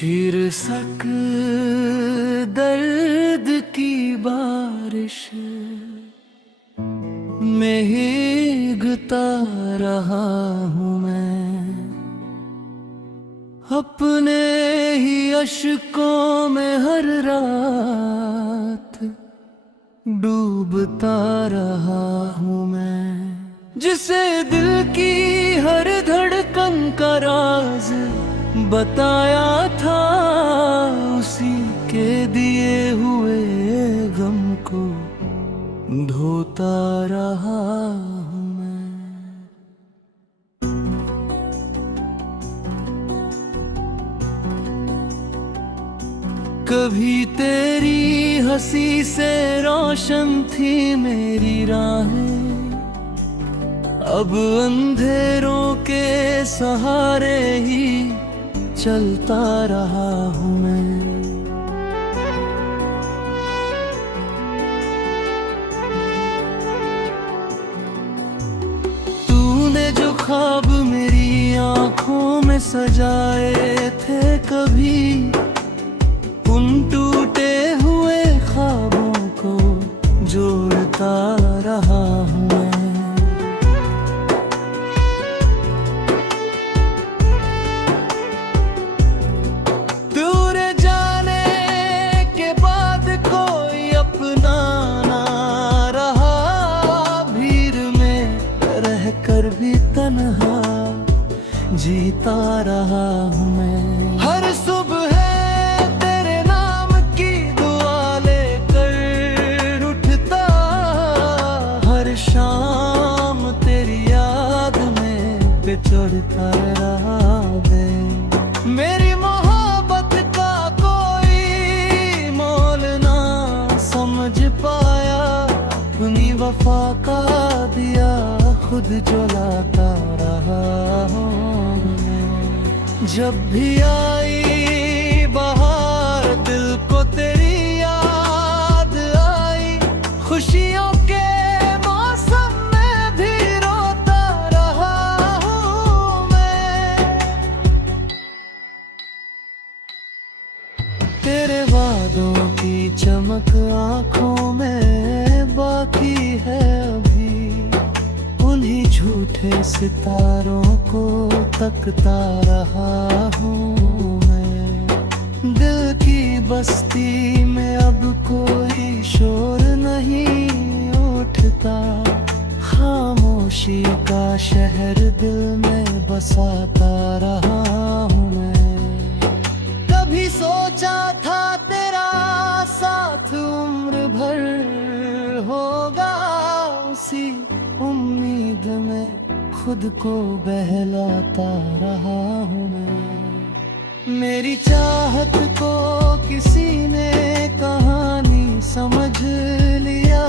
शीर्षक दर्द की बारिश में भीगता रहा हूँ मैं, अपने ही अश्कों में हर रात डूबता रहा हूँ मैं। जिसे दिल की हर धड़कन का राज बताया था, उसी के दिए हुए गम को धोता रहा हूँ मैं। कभी तेरी हंसी से रोशन थी मेरी राहें, अब अंधेरों के सहारे ही चलता रहा हूँ मैं। तूने जो ख्वाब मेरी आँखों में सजाए थे, कभी उन टूटे हुए ख्वाबों को जोड़ता रहा हूँ मैं। भी तन्हा जीता रहा हूँ मैं। हर सुबह तेरे नाम की दुआ लेकर उठता, हर शाम तेरी याद में बिछड़ता रहा है। मेरी मोहब्बत का कोई मोल ना समझ पाया, अपनी वफा का दिया खुद जलाता रहा हूँ मैं। जब भी आई बहार दिल को तेरी याद आई, खुशियों के मौसम में भी रोता रहा हूँ मैं। तेरे वादों की चमक आँखों में बाकी है अभी, उन्हीं झूठे सितारों को तकता रहा हूँ मैं। दिल की बस्ती में अब कोई शोर नहीं उठता, खामोशी का शहर दिल में बसाता रहा हूँ मैं। कभी सोचा था तेरा साथ उम्र भर होगा, उसी उम्मीद में खुद को बहलाता रहा हूँ मैं। मेरी चाहत को किसी ने कहानी समझ लिया,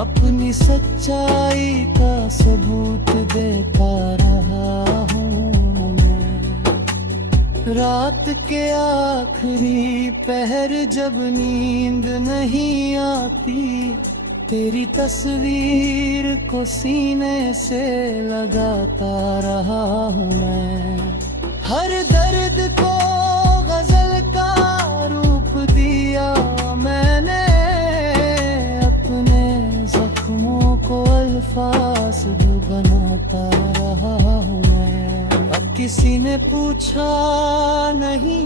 अपनी सच्चाई का सबूत देता रहा हूँ मैं। रात के आखिरी पहर जब नींद नहीं आती, तेरी तस्वीर को सीने से लगाता रहा हूँ मैं। हर दर्द को गजल का रूप दिया मैंने, अपने जख्मों को अल्फाज बनाता रहा हूँ मैं। अब किसी ने पूछा नहीं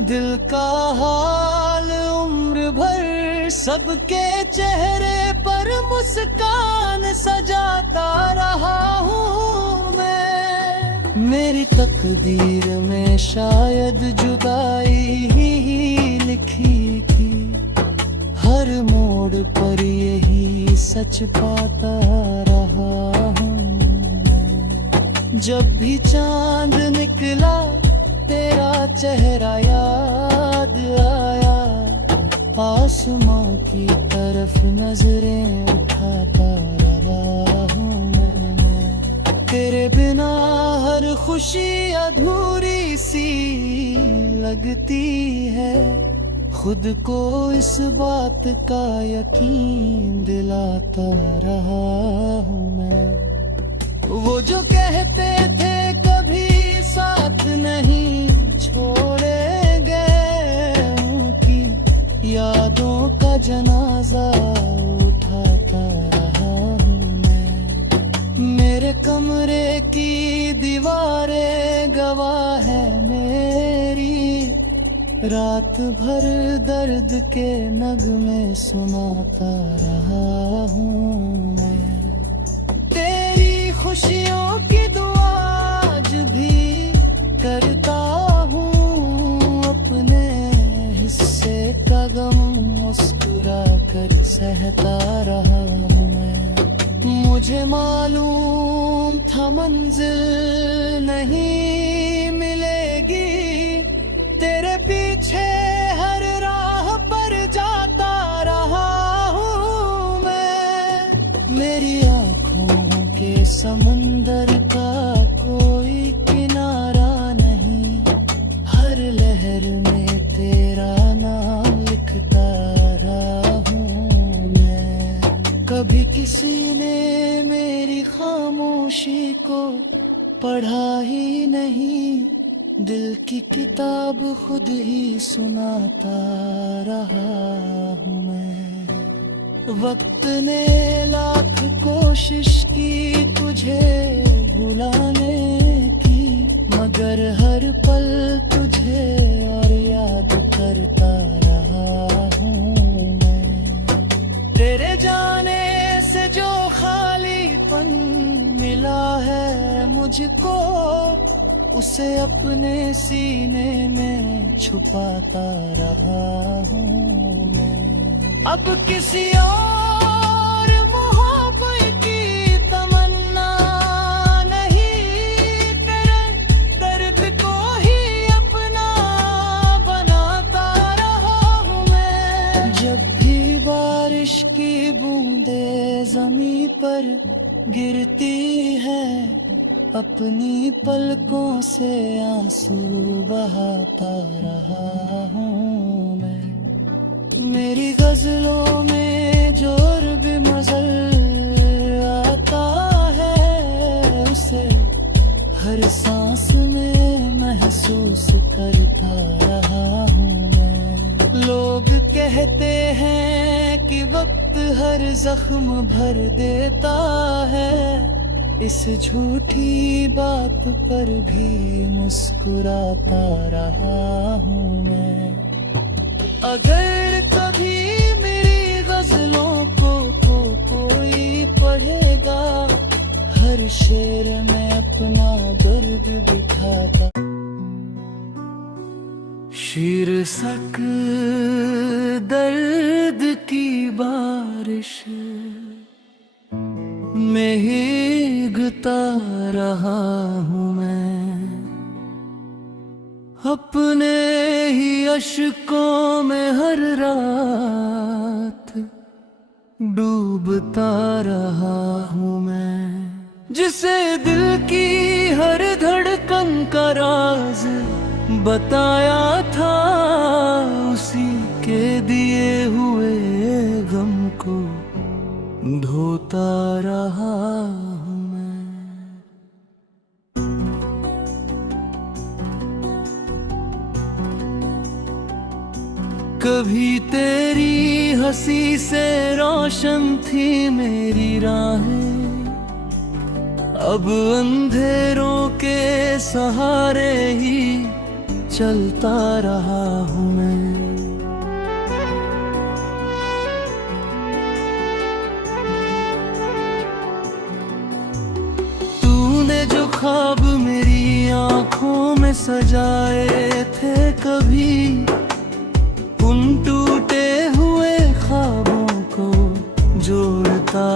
दिल का हाल उम्र भर, सबके चेहरे पर मुस्कान सजाता रहा हूँ मैं। मेरी तकदीर में शायद जुदाई ही लिखी थी, हर मोड़ पर यही सच पाता रहा हूँ मैं। जब भी चांद निकला तेरा चेहरा याद आया, आसमां की तरफ नजरें उठाता रहा हूँ मैं। तेरे बिना हर खुशी अधूरी सी लगती है, खुद को इस बात का यकीन दिलाता रहा हूँ मैं। वो जो कहते थे कभी साथ नहीं छोड़े नजरें गवाह है मेरी, रात भर दर्द के नगमे सुनाता रहा हूँ मैं। तेरी खुशियों की दुआ आज भी करता हूँ, अपने हिस्से का गम मुस्कुरा कर सहता रहा हूँ मैं। मुझे मालूम था मंजिल नहीं मिलेगी, तेरे पीछे हर राह पर जाता रहा हूँ मैं। मेरी आँखों के समंदर का कोई किनारा नहीं, हर लहर में तेरा नाम लिखता रहा हूँ मैं। कभी किसी ने मेरी खामोशी को पढ़ा ही नहीं, दिल की किताब खुद ही सुनाता रहा हूँ मैं। वक्त ने लाख कोशिश की तुझे भुलाने की, मगर हर पल तुझे और याद करता रहा हूँ मैं। तेरे जाने से जो खालीपन मिला है मुझको, उसे अपने सीने में छुपाता रहा हूँ मैं। अब किसी और मोहब्बत की तमन्ना नहीं, तेरे दर्द को ही अपना बनाता रहा हूँ मैं। जब भी बारिश की बूंदें ज़मीं पर गिरती है, अपनी पलकों से आंसू बहाता रहा हूँ मैं। मेरी गजलों में जोर भी मज़ल आता है, उसे हर सांस में महसूस करता रहा हूँ मैं। लोग कहते हैं कि वक्त हर जख्म भर देता है, इस झूठी बात पर भी मुस्कुराता रहा हूँ मैं। अगर कभी मेरी गजलों को कोई पढ़ेगा, हर शेर में अपना दर्द दिखाता। शीर्षक दर्द की बारिश में भीगता रहा हूँ मैं, अपने ही अश्कों में हर रात डूबता रहा हूँ मैं। जिसे दिल की हर धड़कन का राज बताया था, उसी के दिए हुए गम को धोता रहा हूँ मैं। कभी तेरी हंसी से रोशन थी मेरी राहें, अब अंधेरों के सहारे ही चलता रहा हूँ मैं। ख्वाब मेरी आँखों में सजाए थे कभी, उन टूटे हुए ख्वाबों को जोड़ता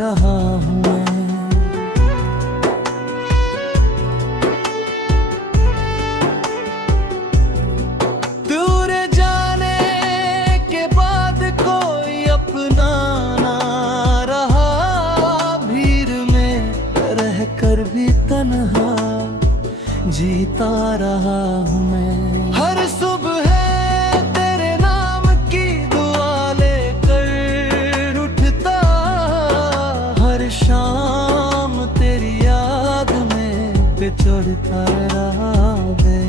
रहा हूँ मैं। दूर जाने के बाद कोई अपना ना रहा, भीड़ में रहकर भी तन्हा जीता रहा हूँ मैं। हर सुबह तेरे नाम की दुआ लेकर उठता, हर शाम तेरी याद में बिछड़ता रहा है।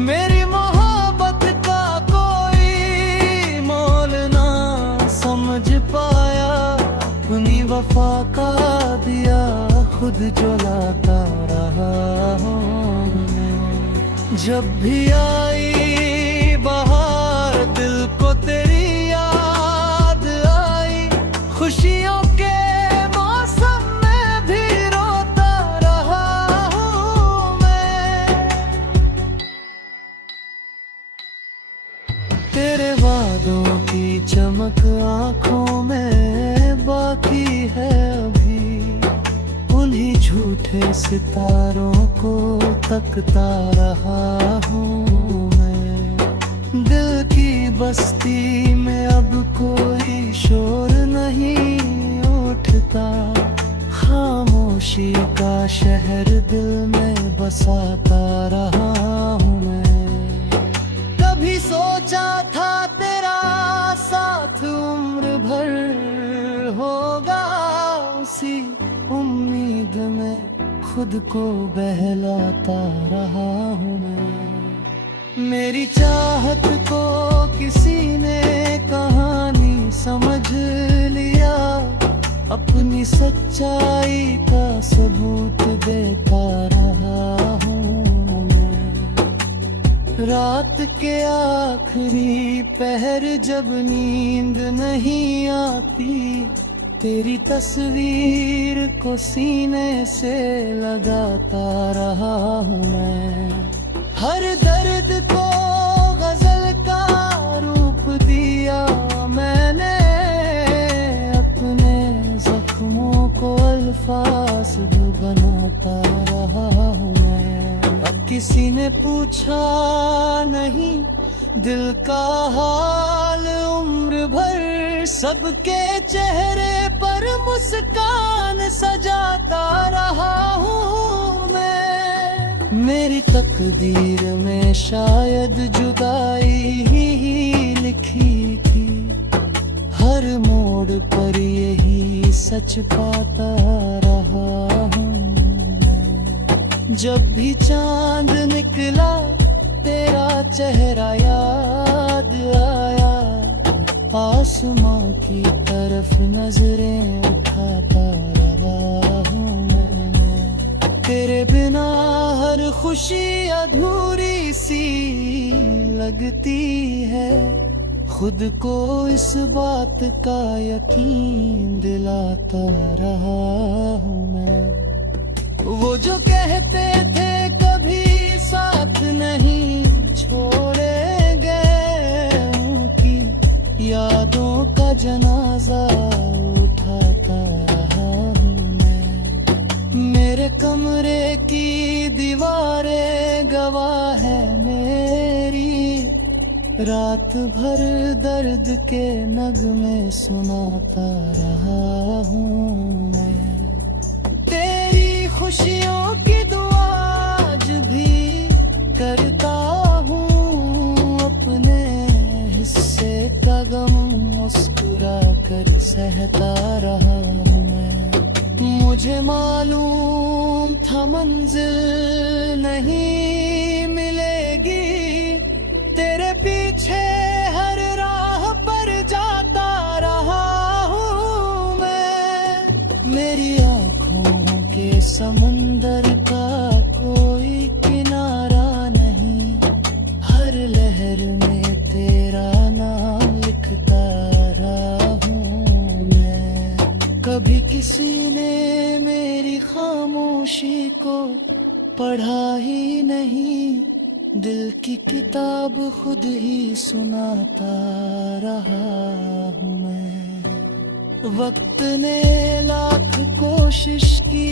मेरी मोहब्बत का कोई मोल ना समझ पाया, अपनी वफा का दिया खुद जो लाता रहा हूँ मैं। जब भी आई बहार दिल को तेरी याद आई, खुशियों के मौसम में भी रोता रहा हूँ मैं। तेरे वादों की चमक आँखों में बाकी है अभी, उन्हीं झूठे सितारों को तकता रहा हूँ मैं। दिल की बस्ती में अब कोई शोर नहीं उठता, खामोशी का शहर दिल में बसाता रहा हूँ मैं। कभी सोचा था तेरा साथ उम्र भर होगा, उसी उम्मीद में खुद को बहलाता रहा हूँ मैं। मेरी चाहत को किसी ने कहानी समझ लिया, अपनी सच्चाई का सबूत देता रहा हूँ मैं। रात के आखिरी पहर जब नींद नहीं आती, तेरी तस्वीर को सीने से लगाता रहा हूँ मैं। हर दर्द को गजल का रूप दिया मैंने, अपने जख्मों को अल्फाज बनाता रहा हूँ मैं। अब किसी ने पूछा नहीं दिल का हाल उम्र भर, सबके चेहरे पर मुस्कान सजाता रहा हूँ मैं। मेरी तकदीर में शायद जुदाई ही लिखी थी, हर मोड़ पर यही सच पाता रहा हूँ मैं। जब भी चांद निकला तेरा चेहरा याद आया, आसमां की तरफ नजरें उठाता रहा हूँ मैं। तेरे बिना हर खुशी अधूरी सी लगती है, खुद को इस बात का यकीन दिलाता रहा हूँ मैं। वो जो कहते थे कभी साथ नहीं छोड़ेंगे, उनकी यादों का जनाजा उठाता रहा हूँ मैं। मेरे कमरे की दीवारें गवाह है मेरी, रात भर दर्द के नगमे सुनाता रहा हूँ मैं। तेरी खुशियों की दुआ आज भी करता हूँ, अपने हिस्से का गम मुस्कुरा कर सहता रहा हूँ मैं। मुझे मालूम था मंजिल नहीं मिलेगी, तेरे पीछे हर राह पर जाता रहा हूँ मैं। मेरी आँखों के समंदर का कोई किनारा नहीं, हर लहर में तेरा नाम लिखता रहा हूँ मैं। कभी किसी ने मेरी खामोशी को पढ़ा ही नहीं, दिल की किताब खुद ही सुनाता रहा हूँ मैं। वक्त ने लाख कोशिश की